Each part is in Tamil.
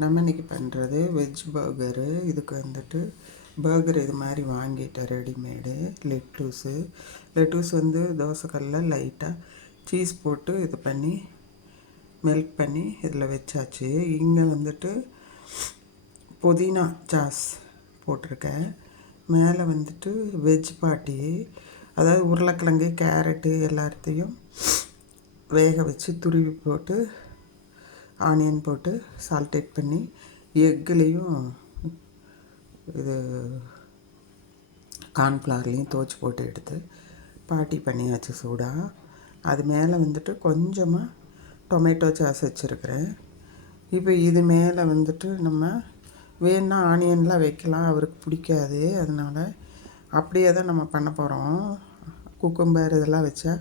நம்ம இன்றைக்கி பண்ணுறது வெஜ் பர்கரு. இதுக்கு வந்துட்டு பர்கர் இது மாதிரி வாங்கிட்டேன் ரெடிமேடு. லெட்டூஸ் வந்து தோசைக்கல்லில் லைட்டாக சீஸ் போட்டு இது பண்ணி மெல்ட் பண்ணி இதில் வச்சாச்சு. இங்கே வந்துட்டு புதினா சாஸ் போட்டிருக்கேன். மேலே வந்துட்டு வெஜ் பாட்டி, அதாவது உருளைக்கிழங்கு கேரட்டு எல்லாத்தையும் வேக வச்சு துருவி போட்டு ஆனியன் போட்டு சால்டேட் பண்ணி எக்குலேயும் இது கார்ன்ஃப்ளவர்லேயும் துவச்சி போட்டு எடுத்து பாட்டி பண்ணியாச்சு சூடாக. அது மேலே வந்துட்டு கொஞ்சமாக டொமேட்டோ சாஸ் வச்சுருக்கிறேன். இப்போ இது மேலே வந்துட்டு நம்ம வேணுன்னா ஆனியன்லாம் வைக்கலாம், அவருக்கு பிடிக்காது. அதனால் அப்படியே தான் நம்ம பண்ண போகிறோம். குக்கும்பர் இதெல்லாம் வச்சா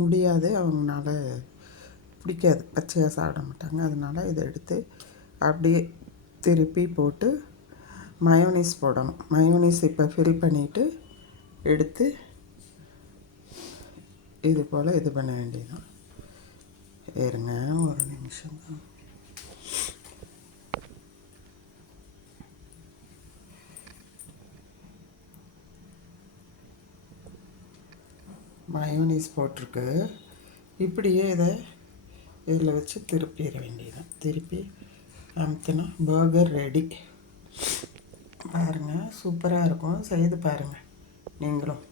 முடியாது, அவங்களால பிடிக்காது, பச்சையாக சாப்பிட மாட்டாங்க. அதனால் இதை எடுத்து அப்படியே திருப்பி போட்டு மயோனீஸ் போடணும். மயோனீஸ் இப்போ ஃபில் பண்ணிவிட்டு எடுத்து இது போல் இது பண்ண வேண்டியதுதான். இருங்க ஒரு நிமிஷம். மயோனீஸ் போட்டிருக்கு. இப்படியே இதில் வச்சு திருப்பிட வேண்டியதான். திருப்பி அமுத்தினா பர்கர் ரெடி. பாருங்கள், சூப்பராக இருக்கும். செய்து பாருங்கள் நீங்களும்.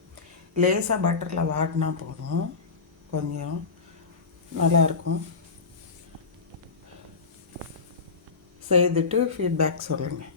லேசாக பட்டரில் வாட்டினா போதும், கொஞ்சம் நல்லாயிருக்கும். செய்துட்டு ஃபீட்பேக் சொல்லுங்கள்.